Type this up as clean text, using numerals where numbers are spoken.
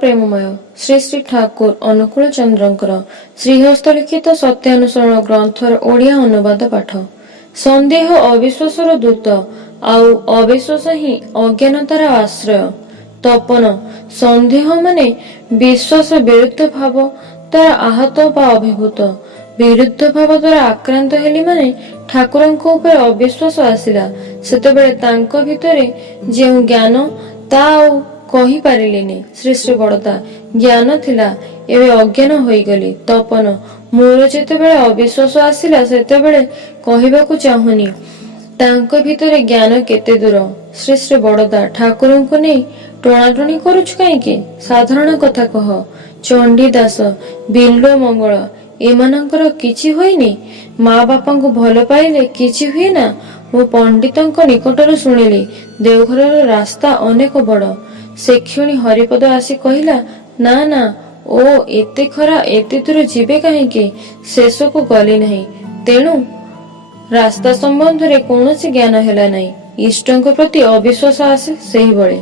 ପ୍ରେମମୟ ଶ୍ରୀ ଶ୍ରୀ ଠାକୁର ଅନୁକୂଳ ଚନ୍ଦ୍ରଙ୍କର ଶ୍ରୀହସ୍ତ ଲିଖିତ ସତ୍ୟାନୁସରଣ ଗ୍ରନ୍ଥର ଓଡ଼ିଆ ଅନୁବାଦ ପାଠ। ସନ୍ଦେହ ଅବିଶ୍ୱାସର ଦୂତ, ଆଉ ଅବିଶ୍ୱାସ ହିଁ ଅଜ୍ଞାନତାର ଆଶ୍ରୟ। ତପନ ସନ୍ଦେହ ମାନେ ବିଶ୍ୱାସ ବିରୁଦ୍ଧ ଭାବ ଦ୍ୱାରା ଆହତ ବା ଅଭିଭୂତ। ବିରୁଦ୍ଧ ଭାବ ଦ୍ୱାରା ଆକ୍ରାନ୍ତ ହେଲି ମାନେ ଠାକୁରଙ୍କ ଉପରେ ଅବିଶ୍ୱାସ ଆସିଲା। ସେତେବେଳେ ତାଙ୍କ ଭିତରେ ଯେଉଁ ଜ୍ଞାନ ତା ଆଉ କହିପାରିଲିନି। ଶ୍ରୀ ଶ୍ରୀ ବଡ଼ଦା ଜ୍ଞାନ ଥିଲା, ଏବେ ଅଜ୍ଞାନ ହୋଇଗଲି। ତପନ ମୋର ଯେତେବେଳେ ଅବିଶ୍ୱାସ ଆସିଲା ସେତେବେଳେ କହିବାକୁ ଚାହୁଁନି ତାଙ୍କ ଭିତରେ ଜ୍ଞାନ କେତେ ଦୂର। ଶ୍ରୀ ଶ୍ରୀ ବଡ଼ଦା ଠାକୁରଙ୍କୁ ନେଇ ଟଣାଟଣି କରୁଛୁ କାହିଁକି? ସାଧାରଣ କଥା କହ। ଚଣ୍ଡୀଦାସ ବିଲ୍ୱ ମଙ୍ଗଳ ଏମାନଙ୍କର କିଛି ହୋଇନି? ମା ବାପାଙ୍କୁ ଭଲ ପାଇଲେ କିଛି ହୁଏ ନା? ମୁଁ ପଣ୍ଡିତଙ୍କ ନିକଟରୁ ଶୁଣିଲି ଦେଓଘରର ରାସ୍ତା ଅନେକ ବଡ଼। ସେକ୍ଷଣି ହରିପଦ ଆସି କହିଲା, ନା ନା ଓ ଏତେ ଖରା ଏତେ ଦୂର ଯିବେ କାହିଁକି? ଶେଷକୁ ଗଲି ନାହିଁ, ତେଣୁ ରାସ୍ତା ସମ୍ବନ୍ଧରେ କୌଣସି ଜ୍ଞାନ ହେଲା ନାହିଁ। ଇଷ୍ଟଙ୍କ ପ୍ରତି ଅବିଶ୍ୱାସ ଆସେ ସେହିଭଳି।